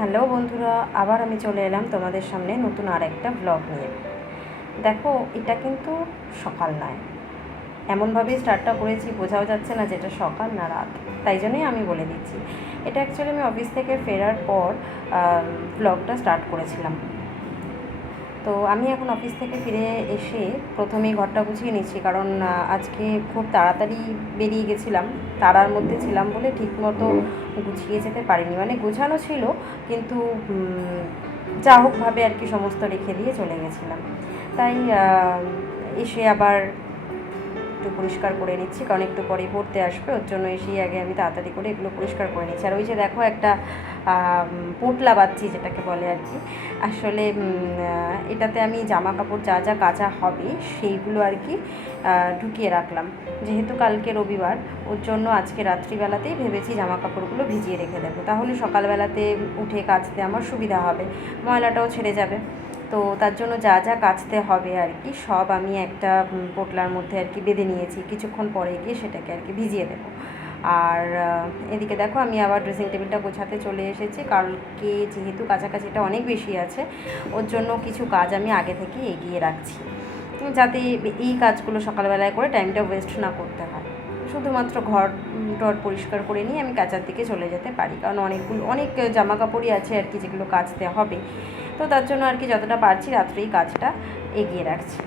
Hello বন্ধুরা, আবার আমি চলে এলাম তোমাদের সামনে নতুন আর একটা ব্লগ নিয়ে। দেখো, এটা কিন্তু সকাল নয়, এমনভাবেই স্টার্টটা করেছি বোঝাও যাচ্ছে না যেটা সকাল না রাত। তাই জন্যই আমি বলে দিচ্ছি, এটা অ্যাকচুয়ালি আমি অফিস থেকে ফেরার পর ব্লগটা স্টার্ট করেছিলাম। তো আমি এখন অফিস থেকে ফিরে এসে প্রথমেই ঘরটা গুছিয়ে নিচ্ছি, কারণ আজকে খুব তাড়াতাড়ি বেরিয়ে গেছিলাম, তাড়ার মধ্যে ছিলাম বলে ঠিকমতো গুছিয়ে যেতে পারিনি। মানে গোছানো ছিল, কিন্তু যা হোকভাবে আর কি সমস্ত রেখে দিয়ে চলে গেছিলাম। তাই এসে আবার একটু পরিষ্কার করে নিচ্ছি, কারণ একটু পরেই পড়তে আসবে, ওর জন্য এসেই আগে আমি তাড়াতাড়ি করে এগুলো পরিষ্কার করে নিচ্ছি। আর ওই যে দেখো একটা পোটলা বাচ্চি যেটাকে বলে আর কি, আসলে এটাতে আমি জামা কাপড় যা যা কাচা হবে সেইগুলো আর কি ঢুকিয়ে রাখলাম। যেহেতু কালকে রবিবার, ওর জন্য আজকে রাত্রিবেলাতেই ভেবেছি জামা কাপড়গুলো ভিজিয়ে রেখে দেবো, তাহলে সকালবেলাতে উঠে কাচতে আমার সুবিধা হবে, ময়লাটাও ছেড়ে যাবে। তো তার জন্য যা যা কাচতে হবে আর কি সব আমি একটা পোটলার মধ্যে আর কি বেঁধে নিয়েছি, কিছুক্ষণ পরে গিয়ে সেটাকে আর কি ভিজিয়ে দেবো। আর এদিকে দেখো আমি আবার ড্রেসিং টেবিলটা গোছাতে চলে এসেছি, কালকে যেহেতু কাছাকাছিটা অনেক বেশি আছে, ওর জন্য কিছু কাজ আমি আগে থেকে এগিয়ে রাখছি, যাতে এই কাজগুলো সকালবেলায় করে টাইমটা ওয়েস্ট না করতে হয়। শুধুমাত্র ঘর টর পরিষ্কার করে নিয়ে আমি কাচার দিকে চলে যেতে পারি, কারণ অনেক জামা কাপড়ই আছে আর কি যেগুলো কাচতে হবে। তো তার জন্য আর কি যতটা পারছি রাত্রেই কাজটা এগিয়ে রাখছি।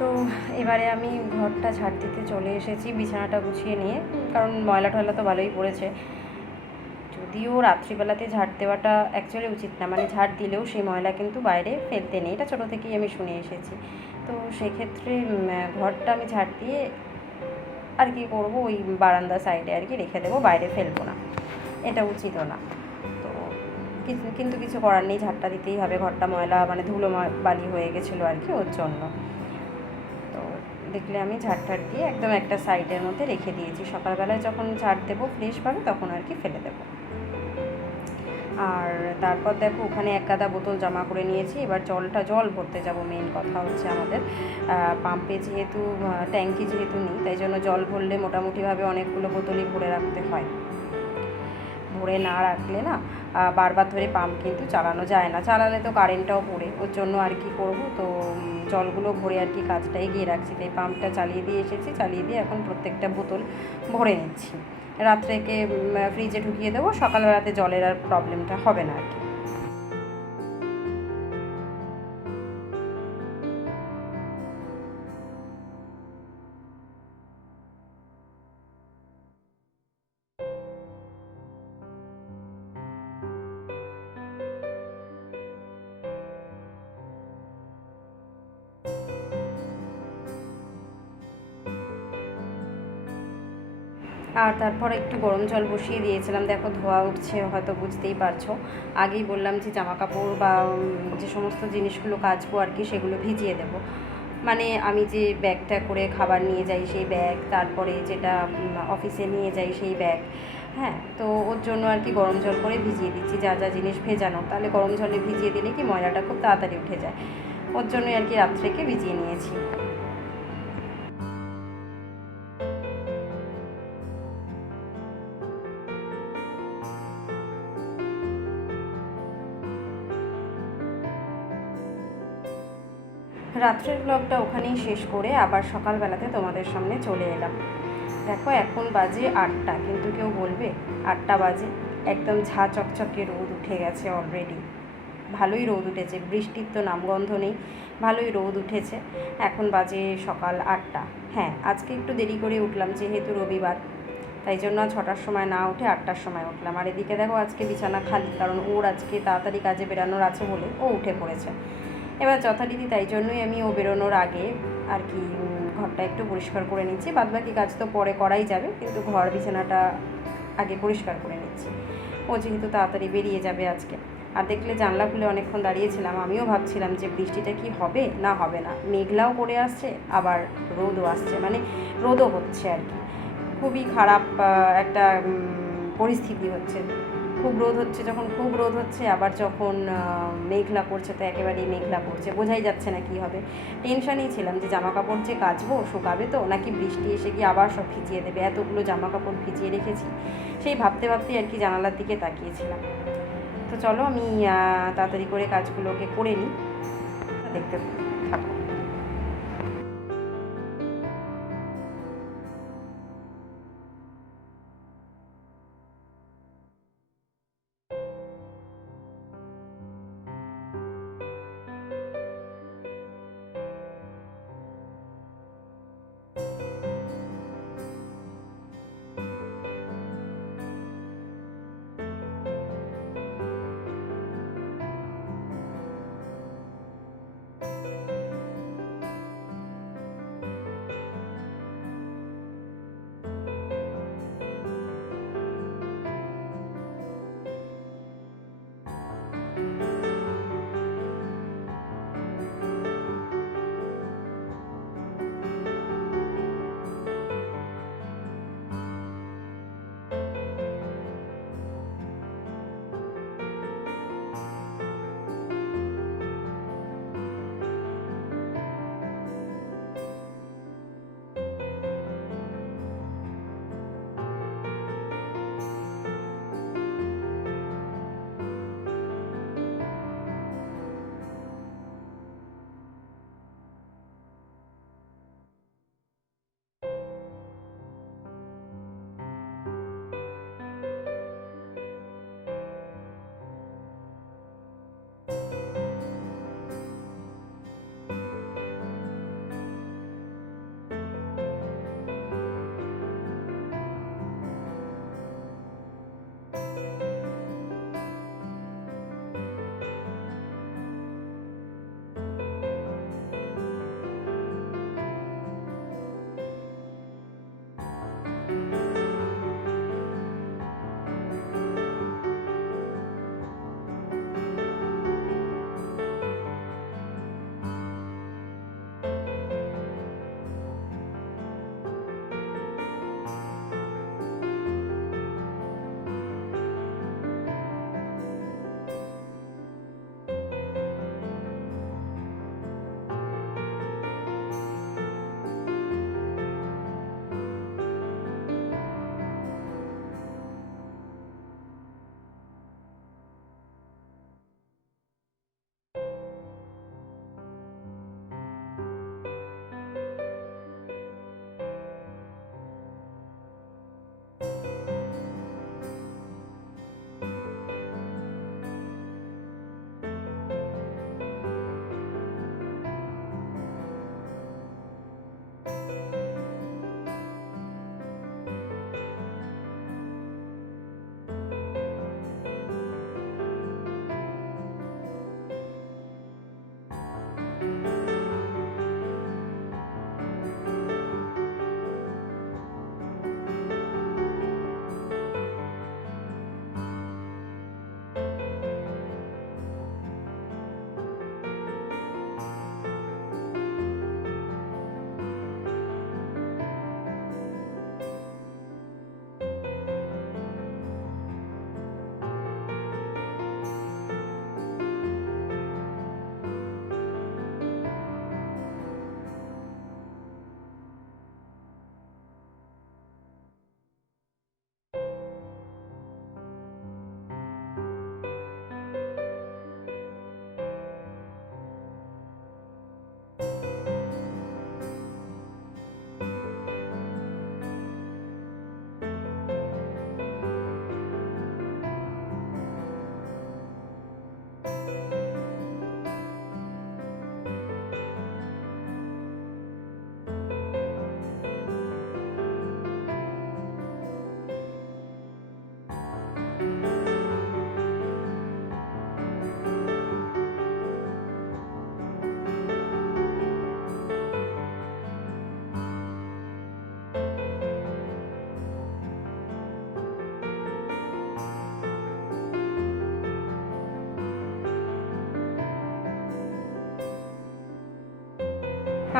তো এবারে আমি ঘরটা ঝাড় দিতে চলে এসেছি বিছানাটা গুছিয়ে নিয়ে, কারণ ময়লা টয়লা তো ভালোই পড়েছে। যদিও রাত্রিবেলাতে ঝাড় দেওয়াটা অ্যাকচুয়ালি উচিত না, মানে ঝাড় দিলেও সেই ময়লা কিন্তু বাইরে ফেলতে নেই, এটা ছোটো থেকেই আমি শুনে এসেছি। তো সেক্ষেত্রে ঘরটা আমি ঝাড় দিয়ে আর কি করবো, ওই বারান্দা সাইডে আর কি রেখে দেবো, বাইরে ফেলবো না, এটা উচিতও না। তো কিন্তু কিছু করার নেই, ঝাড়টা দিতেই হবে, ঘরটা ময়লা মানে ধুলো বালি হয়ে গেছিলো আর কি, ওর জন্য। তো দেখলে আমি ঝাড় দিয়ে একদম একটা সাইডের মধ্যে রেখে দিয়েছি, সকালবেলায় যখন ঝাড় দেবো ফ্রেশভাবে তখন আর কি ফেলে দেবো। আর তারপর দেখো ওখানে এক গাদা বোতল জমা করে নিয়েছি, এবার জল ভরতে যাব। মেন কথা হচ্ছে আমাদের পাম্পে যেহেতু ট্যাঙ্কি যেহেতু নেই, তাই জন্য জল ভরলে মোটামুটিভাবে অনেকগুলো বোতলই ভরে রাখতে হয়, ভরে না রাখলে না বারবার ধরে পাম্প কিন্তু চালানো যায় না, চালালে তো কারেন্টটাও পড়ে, ওর জন্য আর কি করব। তো জলগুলো ভরে আর কি কাজটা এগিয়ে রাখছি, তাই পাম্পটা চালিয়ে দিয়ে এসেছি, চালিয়ে দিয়ে এখন প্রত্যেকটা বোতল ভরে নিচ্ছি। রাত্রেকে ফ্রিজে ঢুকিয়ে দেবো, সকালবেলাতে জলের আর প্রবলেমটা হবে না আর কি। আর তারপর একটু গরম জল বসিয়ে দিয়েছিলাম, দেখো ধোয়া উঠছে, হয়তো বুঝতেই পারছো। আগেই বললাম যে জামা কাপড় বা যে সমস্ত জিনিসগুলো কাচবো আর কি সেগুলো ভিজিয়ে দেবো। মানে আমি যে ব্যাগটা করে খাবার নিয়ে যাই সেই ব্যাগ, তারপরে যেটা অফিসে নিয়ে যাই সেই ব্যাগ। হ্যাঁ, তো ওর জন্য আর কি গরম জল করে ভিজিয়ে দিচ্ছি, যা যা জিনিস ভেজানো, তাহলে গরম জলে ভিজিয়ে দিলে কি ময়লাটা খুব তাড়াতাড়ি উঠে যায়। ওর জন্যই আর কি রাত্রেকে ভিজিয়ে নিয়েছি। রাত্রের ব্লগটা ওখানেই শেষ করে আবার সকালবেলাতে তোমাদের সামনে চলে এলাম। দেখো এখন বাজে 8টা, কিন্তু কেউ বলবে 8টা বাজে? একদম ঝাঁ চকচকে রোদ উঠে গেছে অলরেডি। ভালোই রোদ উঠেছে, বৃষ্টির তো নামগন্ধ নেই, ভালোই রোদ উঠেছে। এখন বাজে সকাল 8টা। হ্যাঁ, আজকে একটু দেরি করে উঠলাম যেহেতু রবিবার, তাই জন্য 6টার সময় না উঠে 8টার সময় উঠলাম। আর এদিকে দেখো আজকে বিছানা খালি, কারণ ওর আজকে তাড়াতাড়ি কাজে বেরানোর আছে বলে ও উঠে পড়েছে। এবার যথারীতি তাই জন্যই আমি ও বেরোনোর আগে আর কি ঘরটা একটু পরিষ্কার করে নিচ্ছি। বাদবাকি কাজ তো পরে করাই যাবে, কিন্তু ঘর বিছানাটা আগে পরিষ্কার করে নিচ্ছি। ও যেহেতু তাড়াতাড়ি বেরিয়ে যাবে আজকে। আর দেখলে জানলা খুলে অনেকক্ষণ দাঁড়িয়েছিলাম, আমিও ভাবছিলাম যে বৃষ্টিটা কি হবে না হবে না, মেঘলাও করে আসছে আবার রোদও আসছে, মানে রোদও হচ্ছে আর কি। খুবই খারাপ একটা পরিস্থিতি হচ্ছে। খুব রোদ হচ্ছে, যখন খুব রোদ হচ্ছে, আবার যখন মেঘলা করছে তো একেবারেই মেঘলা করছে, বোঝাই যাচ্ছে না কী হবে। টেনশানেই ছিলাম যে জামা কাপড় যে কাচবো শুকাবে তো, নাকি বৃষ্টি এসে গিয়ে আবার সব ভিজিয়ে দেবে, এতগুলো জামা কাপড় ভিজিয়ে রেখেছি। সেই ভাবতে ভাবতেই আর কি জানালার দিকে তাকিয়েছিলাম। তো চলো আমি তাড়াতাড়ি করে কাজগুলোকে করে নিই, দেখতে থাকো।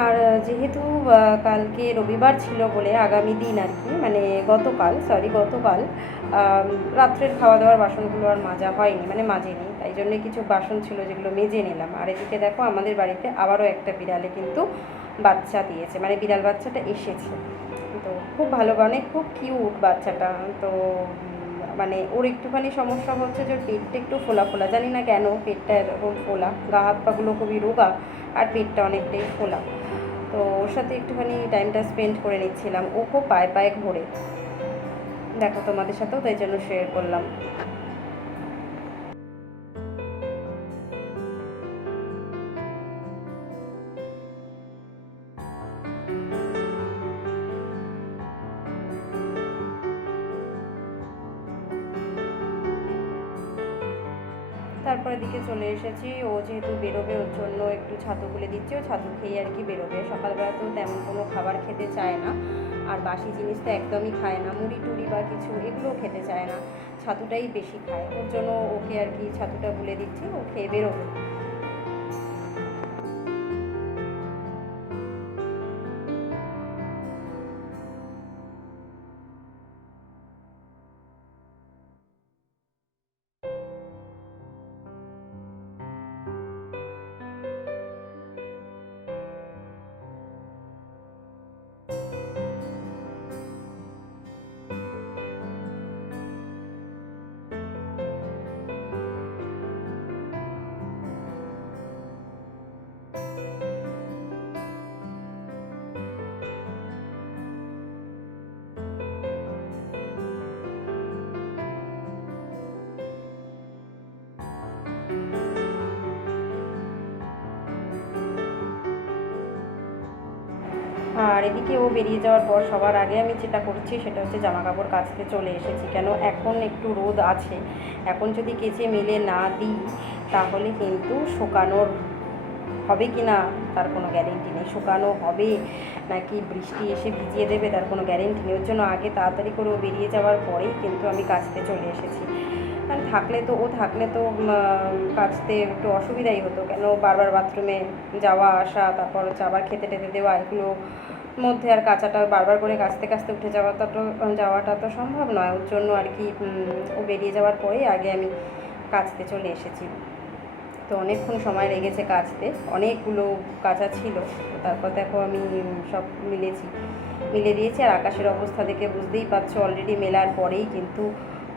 আর যেহেতু কালকে রবিবার ছিল বলে আগামী দিন আর কি, মানে গতকাল রাত্রের খাওয়া দাওয়ার বাসনগুলো আর মাজা হয়নি, মানে মাজেনি, তাই জন্যে কিছু বাসন ছিল যেগুলো মেজে নিলাম। আর এদিকে দেখো আমাদের বাড়িতে আবারও একটা বিড়ালে কিন্তু বাচ্চা দিয়েছে, মানে বিড়াল বাচ্চাটা এসেছে। তো খুব ভালো, মানে খুব কিউট বাচ্চাটা। তো মানে ওর একটুখানি সমস্যা হচ্ছে যে ওর পেটটা একটু ফোলা ফোলা, জানি না কেন পেটটা এরকম ফোলা, গা হাত পাগুলো খুবই রোগা আর পেটটা অনেকটাই ফোলা। তো ওর সাথে একটুখানি টাইমটা স্পেন্ড করে নিচ্ছিলাম। ও খুব পায়ে পায়ে ঘোরে, দেখো তোমাদের সাথেও তাই জন্য শেয়ার করলাম। তারপরে দিকে চলে এসেছি, ও যেহেতু বেরোবে ওর জন্য একটু ছাতু গুলে দিচ্ছি, ও ছাতু খেয়ে আর কি বেরোবে। সকালবেলা তো তেমন কোনো খাবার খেতে চায় না, আর বাসি জিনিস তো একদমই খায় না, মুড়ি টুড়ি বা কিছু এগুলোও খেতে চায় না, ছাতুটাই বেশি খায়। ওর জন্য ওকে আর কি ছাতুটা গুলে দিচ্ছি, ও খেয়ে বেরোবে। আর এদিকে ও বেরিয়ে যাওয়ার পর সবার আগে আমি যেটা করছি সেটা হচ্ছে জামা কাপড় কাচতে চলে এসেছি। কেন, এখন একটু রোদ আছে, এখন যদি কেচে মেলে না দিই তাহলে কিন্তু শুকানোর হবে কি না তার কোনো গ্যারেন্টি নেই, শুকানো হবে নাকি বৃষ্টি এসে ভিজিয়ে দেবে তার কোনো গ্যারেন্টি নেই। ওর জন্য আগে তাড়াতাড়ি করে ও বেরিয়ে যাওয়ার পরেই কিন্তু আমি কাচতে চলে এসেছি। কারণ ও থাকলে তো কাচতে একটু অসুবিধাই হতো, কেন বারবার বাথরুমে যাওয়া আসা, তারপর হচ্ছে আবার খেতে টেতে দেওয়া, এগুলো মধ্যে আর কাচাটা বারবার করে কাচতে কাচতে উঠে যাওয়াটা তো সম্ভব নয়। ওর জন্য আর কি ও বেরিয়ে যাওয়ার পরেই আগে আমি কাচতে চলে এসেছি। তো অনেকক্ষণ সময় লেগেছে কাচতে, অনেকগুলো কাচা ছিল। তারপর দেখো আমি সব মিলে দিয়েছি। আর আকাশের অবস্থা দেখে বুঝতেই পারছো অলরেডি মেলার পরেই কিন্তু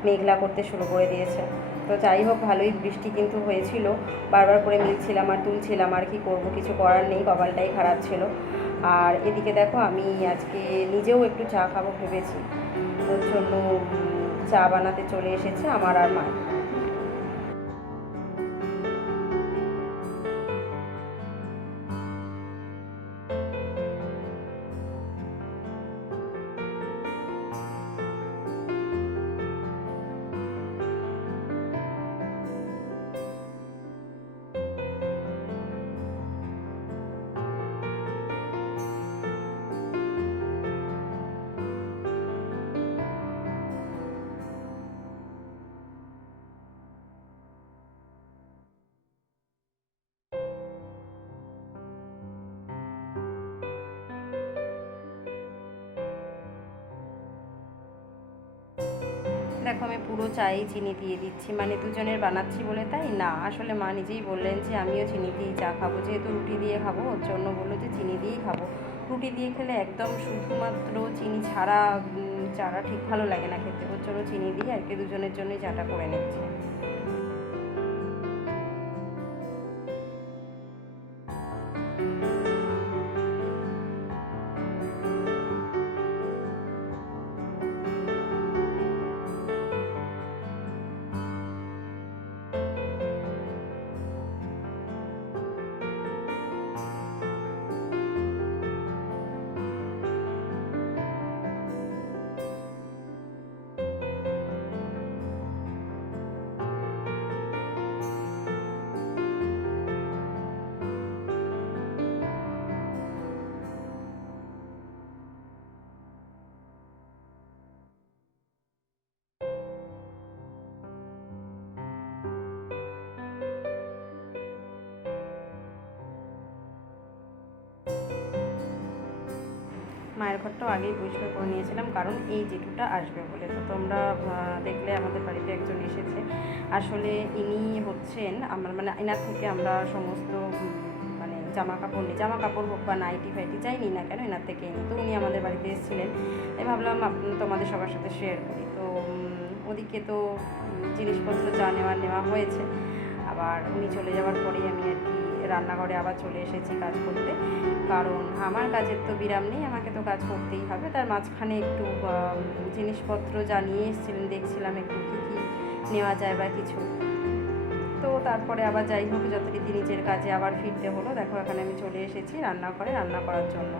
মেঘলা করতে শুরু করে দিয়েছে। তো যাই হোক, ভালোই বৃষ্টি কিন্তু হয়েছিল, বারবার করে মিলছিলাম আর তুলছিলাম, আর কি করব, কিছু করার নেই, কপালটাই খারাপ ছিল। আর এদিকে দেখো আমি আজকে নিজেও একটু চা খাবো ভেবেছি, ওর জন্য চা বানাতে চলে এসেছে আমার আর মা। দেখো আমি পুরো চাই চিনি দিয়ে দিচ্ছি, মানে দুজনের বানাচ্ছি বলে তাই না, আসলে মা নিজেই বললেন যে আমিও চিনি দিয়েই চা খাবো, যেহেতু রুটি দিয়ে খাবো ওর জন্য বললো যে চিনি দিয়েই খাবো। রুটি দিয়ে খেলে একদম শুধুমাত্র চিনি ছাড়া চাটা ঠিক ভালো লাগে না খেতে, ওর জন্য চিনি দিয়ে আর কি দুজনের জন্যই চাটা করে নিচ্ছি। মায়ের ঘরটাও আগেই পরিষ্কার করে নিয়েছিলাম, কারণ এই জেঠুটা আসবে বলে। তো তোমরা দেখলে আমাদের বাড়িতে একজন এসেছে। আসলে ইনি হচ্ছেন আমার, মানে এনার থেকে আমরা সমস্ত মানে জামা কাপড় হোক বা নাইটি ফাইটি যাই নিই না কেন, এনার থেকে নিই। তো উনি আমাদের বাড়িতে এসেছিলেন, তাই ভাবলাম তোমাদের সবার সাথে শেয়ার করি। তো ওদিকে তো জিনিসপত্র যা নেওয়া হয়েছে। আবার উনি চলে যাওয়ার পরেই আমি আর কি রান্নাঘরে আবার চলে এসেছি কাজ করতে, কারণ আমার কাজের তো বিরাম নেই, আমাকে তো কাজ করতেই হবে। তার মাঝখানে একটু জিনিসপত্র যা নিয়ে এসেছিলেন দেখছিলাম একটু কী কী নেওয়া যায় বা কিছু। তো তারপরে আবার যাই হোক যথারীতি নিজের কাজে আবার ফিরতে হলো। দেখো এখানে আমি চলে এসেছি রান্নাঘরে রান্না করার জন্য।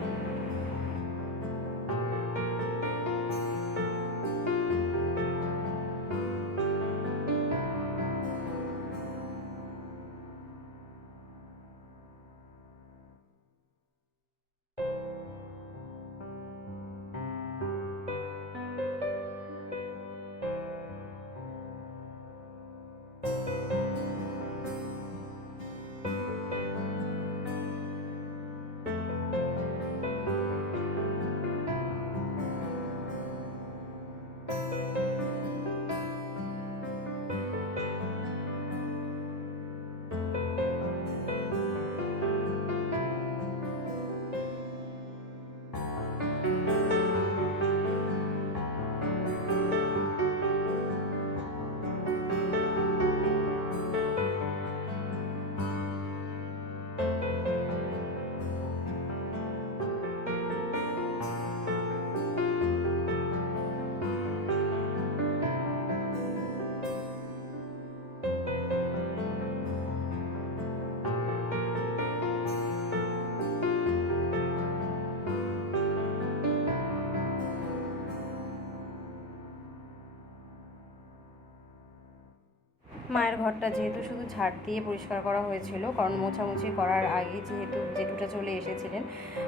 মায়ের ঘরটা যেহেতু শুধু ঝাড় দিয়ে পরিষ্কার করা হয়েছিল, কারণ মোছামুছি করার আগে যেহেতু জেঠুটা চলে এসেছিলেন,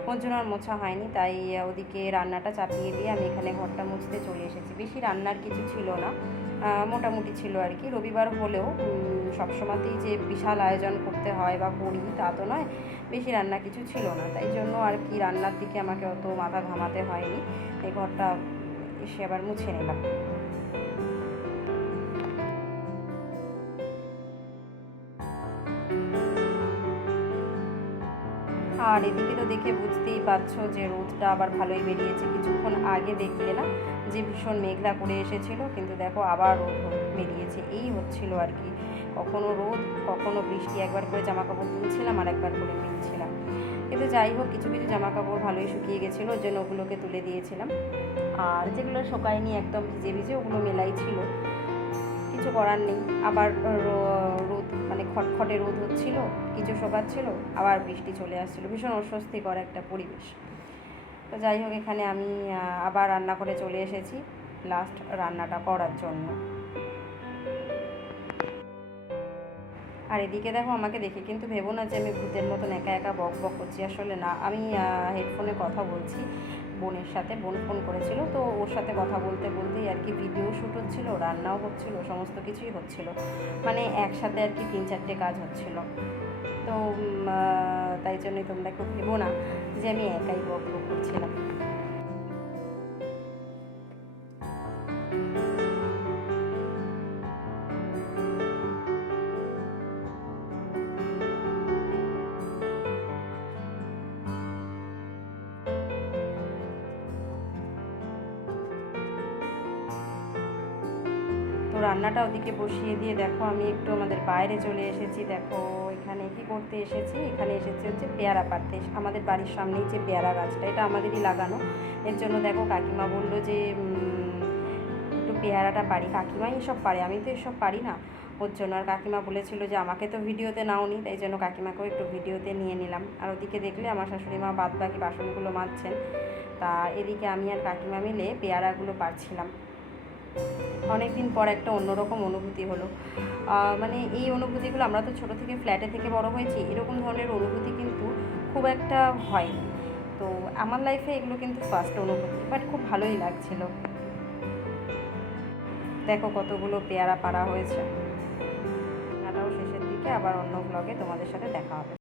ওর জন্য আর মোছা হয়নি। তাই ওদিকে রান্নাটা চাপিয়ে দিয়ে আমি এখানে ঘরটা মুছতে চলে এসেছি। বেশি রান্নার কিছু ছিল না, মোটামুটি ছিল আর কি। রবিবার হলেও সবসময়তেই যে বিশাল আয়োজন করতে হয় বা করি তা তো নয়, বেশি রান্না কিছু ছিল না, তাই জন্য আর কি রান্নার দিকে আমাকে অত মাথা ঘামাতে হয়নি। এই ঘরটা এসে আবার মুছে নিলাম। আর এদিকে তো দেখে বুঝতেই পারছো যে রোদটা আবার ভালোই বেরিয়েছে। কিছুক্ষণ আগে দেখলে না যে ভীষণ মেঘলা করে এসেছিলো, কিন্তু দেখো আবার রোদ বেরিয়েছে। এই হচ্ছিল আর কি, কখনো রোদ কখনো বৃষ্টি। একবার করে জামা কাপড় তুলছিলাম আর একবার করে মিলছিলাম। কিন্তু যাই হোক কিছু কিছু জামা কাপড় ভালোই শুকিয়ে গেছিলো, ওই জন্য ওগুলোকে তুলে দিয়েছিলাম। আর যেগুলো শুকায়নি একদম ভিজে ভিজে ওগুলো মেলাই ছিল, কিছু করার নেই। আবার রোদ মানে খটখটে রোদ হচ্ছিল, কিছু শোকাচ্ছিল, আবার বৃষ্টি চলে আসছিলো। ভীষণ অস্বস্তিকর একটা পরিবেশ। তো যাই হোক এখানে আমি আবার রান্না করে চলে এসেছি লাস্ট রান্নাটা করার জন্য। আর এদিকে দেখো আমাকে দেখে কিন্তু ভেবো না যে আমি ভূতের মতন একা একা বক বক করছি, আসলে না। আমি হেডফোনে কথা বলছি বোনের সাথে, বোন ফোন করেছিল, তো ওর সাথে কথা বলতে বলতেই আর কি ভিডিও শ্যুট হচ্ছিলো, রান্নাও হচ্ছিলো, সমস্ত কিছুই হচ্ছিলো, মানে একসাথে আর কি 3-4টে কাজ হচ্ছিলো। তো তাই জন্যই তোমরা কেউ ভেবো না যে আমি একাই বক বক করছিলাম। তো রান্নাটা ওদিকে বসিয়ে দিয়ে দেখো আমি একটু আমাদের বাইরে চলে এসেছি। দেখো এখানে কি করতে এসেছি, এখানে এসেছি হচ্ছে পেয়ারা পাড়তে। আমাদের বাড়ির সামনেই যে পেয়ারা গাছটা, এটা আমাদেরই লাগানো। এর জন্য দেখো কাকিমা বললো যে একটু পেয়ারাটা পারি। কাকিমাই এসব পারে, আমি তো এসব পারি না। ওর জন্য আর কাকিমা বলেছিল যে আমাকে তো ভিডিওতে নাওনি, তাই জন্য কাকিমাকেও একটু ভিডিওতে নিয়ে নিলাম। আর ওদিকে দেখলে আমার শাশুড়ি মা বাদ বাকি বাসনগুলো মাজছেন। তা এদিকে আমি আর কাকিমা মিলে পেয়ারাগুলো পারছিলাম। অনেক দিন পর একটা অন্যরকম অনুভূতি হলো। মানে এই অনুভূতিগুলো, আমরা তো ছোটো থেকে ফ্ল্যাটে থেকে বড় হয়েছি, এরকম ধরনের অনুভূতি কিন্তু খুব একটা হয়নি। তো আমার লাইফে এগুলো কিন্তু ফার্স্ট অনুভূতি, বাট খুব ভালোই লাগছিল। দেখো কতগুলো পেয়ারা পাড়া হয়েছে। রান্নাটাও শেষের দিকে, আবার অন্য ব্লগে তোমাদের সাথে দেখা হবে।